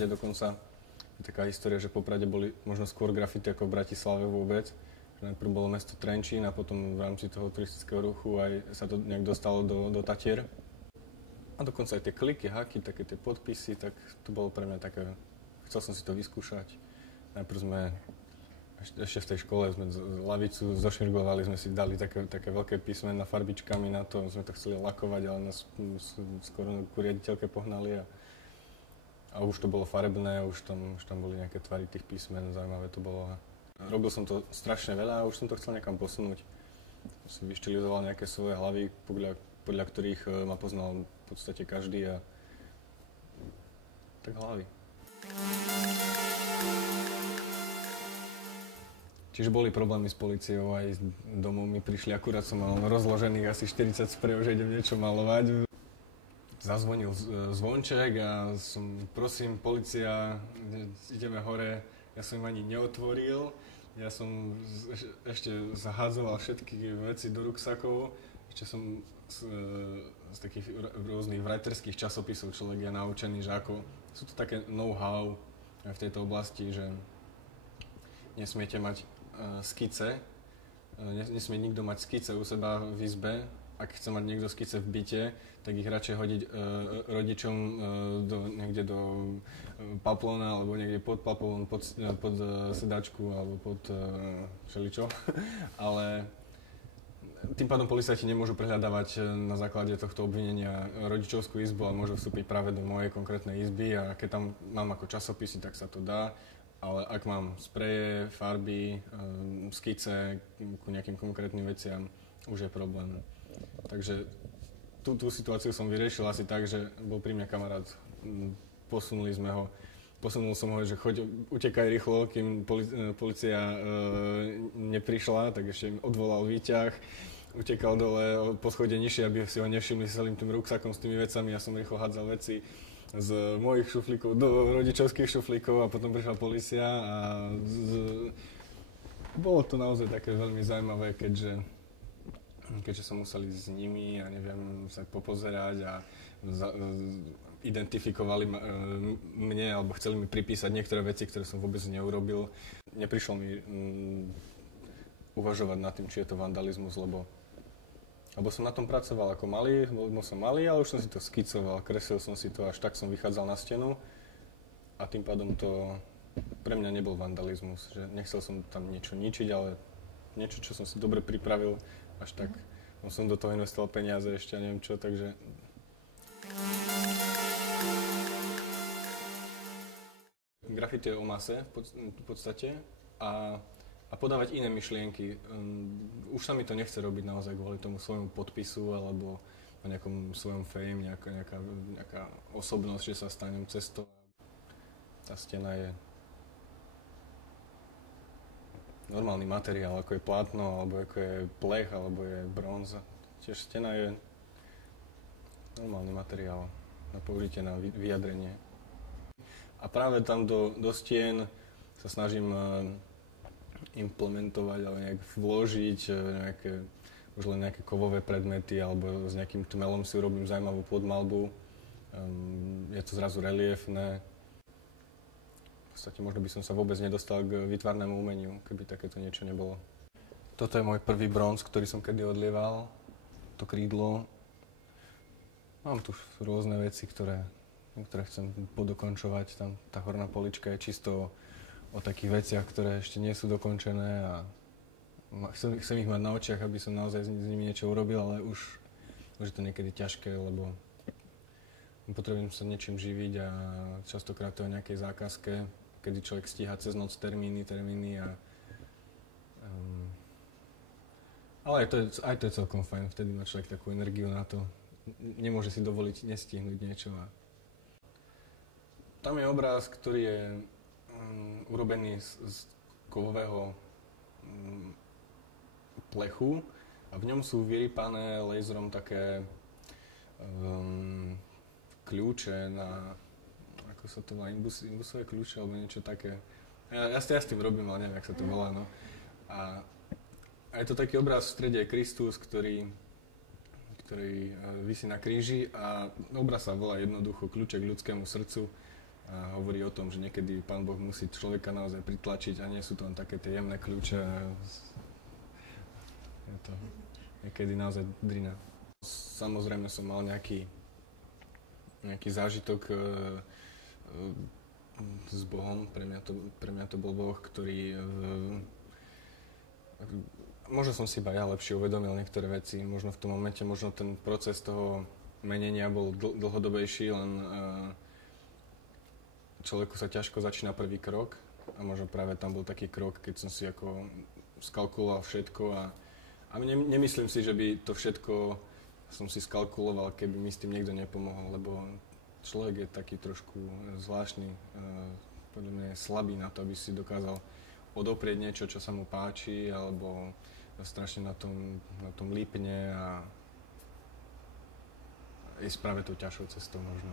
Poprade dokonca. Je taká história, že v Poprade boli možno skôr grafity ako v Bratislave vôbec. Najprv bolo mesto Trenčín a potom v rámci toho turistického ruchu aj sa to nejak dostalo do Tatier. A dokonca aj tie kliky, haky, také tie podpisy, tak to bolo pre mňa také, chcel som si to vyskúšať. Najprv sme, ešte v tej škole sme lavicu zošmirgovali, sme si dali také veľké písmená farbičkami na to, sme to chceli lakovať, ale nás skoro ku riaditeľke pohnali a už to bolo farebné, už tam boli nejaké tvary tých písmen, zaujímavé to bolo. Robil som to strašne veľa a už som to chcel niekam posunúť. Som vyštilizoval nejaké svoje hlavy, podľa ktorých ma poznal v podstate každý a tak hlavy. Čiže boli problémy s políciou, aj domov mi prišli, akurát som mal rozložených asi 40 sprejov, že idem niečo malovať. Zazvonil zvonček a prosím, polícia, ideme hore. Ja som im ani neotvoril, ja som ešte zahádzoval všetky veci do ruksakov. Ešte som z takých rôznych writerských časopisov človek je naučený, že ako sú to také know-how v tejto oblasti, že nesmiete mať skice, nesmie nikto mať skice u seba v izbe. Ak chce mať niekto skice v byte, tak ich radšej hodiť rodičom niekde do paplona alebo niekde pod paplón, pod sedačku alebo pod všeličo. Ale tým pádom policajti nemôžu prehľadávať na základe tohto obvinenia rodičovskú izbu, ale môžu vstúpiť práve do mojej konkrétnej izby a keď tam mám ako časopisy, tak sa to dá. Ale ak mám spreje, farby, skice ku nejakým konkrétnym veciam, už je problém. Takže tú situáciu som vyriešil asi tak, že bol pri mňa kamarát, posunul som ho, že choď, utekaj rýchlo, kým polícia neprišla, tak ešte odvolal výťah, utekal dole po schode nižšie, aby si ho nevšimli s celým tým ruksakom s tými vecami, ja som rýchlo hádzal veci z mojich šuflíkov do rodičovských šuflíkov a potom prišla polícia a bolo to naozaj také veľmi zaujímavé, keďže som musel ísť s nimi a neviem sa popozerať a identifikovali mne alebo chceli mi pripísať niektoré veci, ktoré som vôbec neurobil. Neprišlo mi uvažovať nad tým, či je to vandalizmus, lebo som na tom pracoval ako malý, bol som malý, ale už som si to skicoval, kreslil som si to, až tak som vychádzal na stenu a tým pádom to pre mňa nebol vandalizmus, že nechcel som tam niečo ničiť, ale niečo, čo som si dobre pripravil, až tak som do toho investoval peniaze ešte a neviem čo, takže... Grafity je o mase v podstate a podávať iné myšlienky. Už sa mi to nechce robiť naozaj kvôli tomu svojmu podpisu alebo o nejakom svojom fame, nejaká osobnosť, že sa stanem cestou. Tá stena je normálny materiál, ako je plátno, alebo ako je plech, alebo je bronza. Tiež stena je normálny materiál na použitie, na vyjadrenie. A práve tam do stien sa snažím implementovať alebo nejak vložiť už len nejaké kovové predmety alebo s nejakým tmelom si urobím zaujímavú podmalbu. Je to zrazu reliefné. V podstate možno by som sa vôbec nedostal k výtvarnému umeniu, keby takéto niečo nebolo. Toto je môj prvý bronz, ktorý som kedy odlieval. To krídlo. Mám tu rôzne veci, ktoré chcem podokončovať. Tam tá horná polička je čisto o takých veciach, ktoré ešte nie sú dokončené a chcem ich mať na očiach, aby som naozaj s nimi niečo urobil, ale už je to niekedy ťažké, lebo potrebujem sa niečím živiť a častokrát to je o nejakej zákazke, kedy človek stíha cez noc termíny a ale aj to je celkom fajn, vtedy má človek takú energiu na to, nemôže si dovoliť nestihnúť niečo. Tam je obráz, ktorý je urobený z kovového plechu a v ňom sú vyrypané laserom také kľúče na, ako sa to volá, imbusové kľúče alebo niečo také. Ja s tým robím, ale neviem, jak sa to volá. No. A je to taký obraz, v strede je Kristus, ktorý visí na kríži a obraz sa volá jednoducho Kľúče k ľudskému srdcu. a hovorí o tom, že niekedy Pán Boh musí človeka naozaj pritlačiť a nie sú to len také tie jemné kľúče. Je to niekedy naozaj drina. Samozrejme som mal nejaký zážitok s Bohom. Pre mňa to bol Boh, ktorý... Možno som si iba ja lepšie uvedomil niektoré veci. Možno v tom momente, možno ten proces toho menenia bol dlhodobejší, len človeku sa ťažko začína prvý krok. A možno práve tam bol taký krok, keď som si ako skalkuloval všetko a nemyslím si, že by to všetko som si skalkuloval, keby mi s tým niekto nepomohol, lebo človek je taký trošku zvláštny, podľa mňa je slabý na to, aby si dokázal odoprieť niečo, čo sa mu páči, alebo strašne na tom lípne a ísť práve tou ťažšou cestou možno.